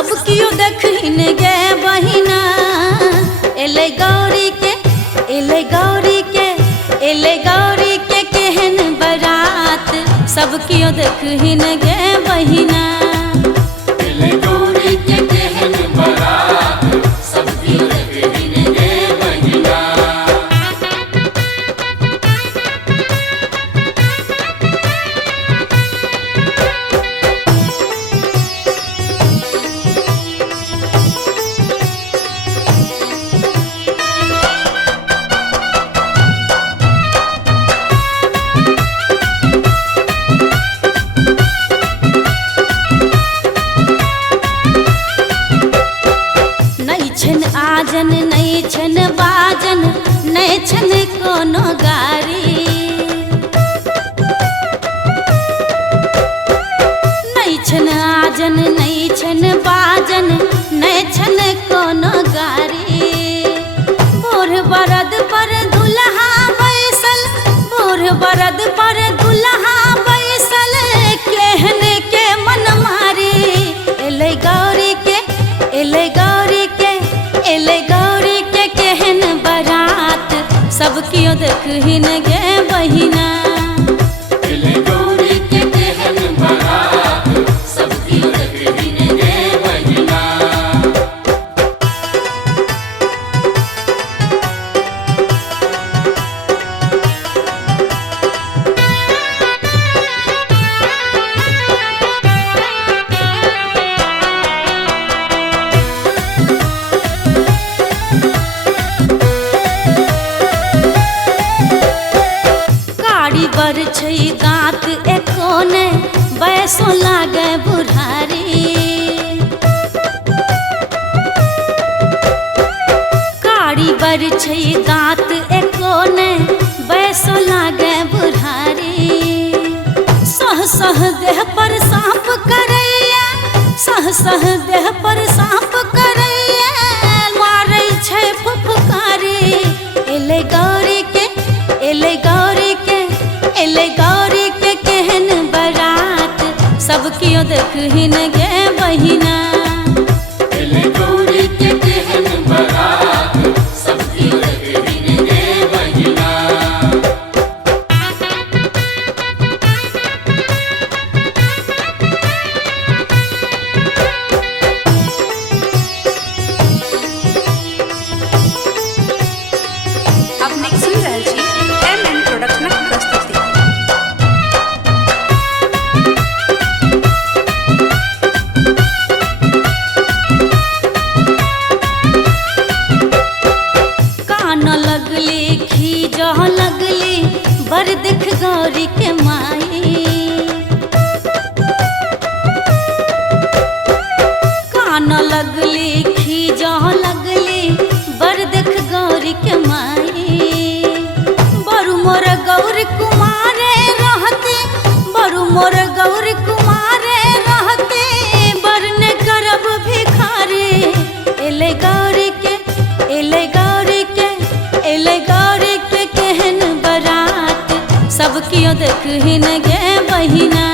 सब कियो देखिन गे बहिना। एले गौरी के एले गौरी के एले गौरी के केहन बरात, सब कियो देखिन गे बहिना। एले गौरी के केहन बरात, सब कियो देखिन गे बहिना। आजन नहीं छन बाजन, नहीं छन कोनो गारी। नहीं छन आजन नहीं छन बाजन, नहीं छन कोनो गारी। बूढ़ बरद पर दुल्हा बैसल, बूढ़ बरद पर दुल्हा बैसल, केहन के मन मारी। एले गौरी के एले गौरी के एले गौरी के केहन बरात, सब कियो देखिन गे बहिना। एले गौरी के केहन बरात, सब कियो देखिन गे बहिना। बर छै दाँत एको ने, बैसो लागे बुढ़ारी। कारी बर छै दाँत एको ने, बैसो लागे बुढ़ारी। सह सह देह पर सांप करैया, सह सह देह पर सांप करैया, मारै छै फुफकारी। एले गौरी के एले गौरी के एले गौरी के केहन बरात, सब कियो देखिन गे बहिना। एले गौरी के केहन बरात, सब कियो देखिन गे बहिना। अपने सुन रहल छी MM प्रोडक्शनक प्रस्तुति। कान लगली खीजह लगली, बर देख गौरी के माई। कान लगली खीजह लगली, बर देख गौरी के माई। बरु मोर गौरी कुमारे रहते, बरु मोर गौरी कुमारे रहते, बरने करब भिखारी। एले गौरी के एले गौरी के एले गौरी के केहन बरात, सब कियो देखिन गे बहिना।